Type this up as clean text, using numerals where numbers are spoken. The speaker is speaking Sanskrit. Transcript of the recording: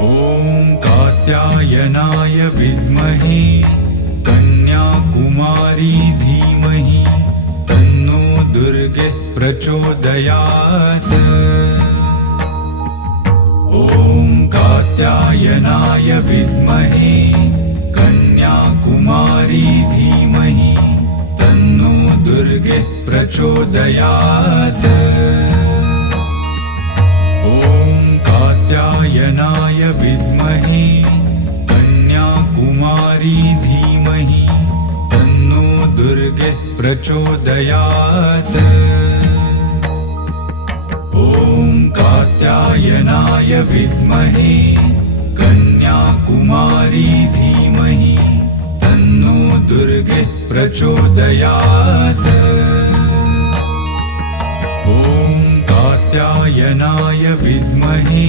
ॐ कात्यायनाय विद्महे कन्याकुमारी धीमहि तन्नो दुर्गे प्रचोदयात्। ॐ कात्यायनाय विद्महे कन्याकुमारी धीमहि तन्नो दुर्गे प्रचोदयात्। ॐ कात्यायनाय विद्महे कन्याकुमारी धीमहि तन्नो दुर्गे प्रचोदयात्। ॐ कात्यायनाय विद्महे कन्याकुमारी धीमहि तन्नो दुर्गे प्रचोदयात्। ॐ कात्यायनाय विद्महे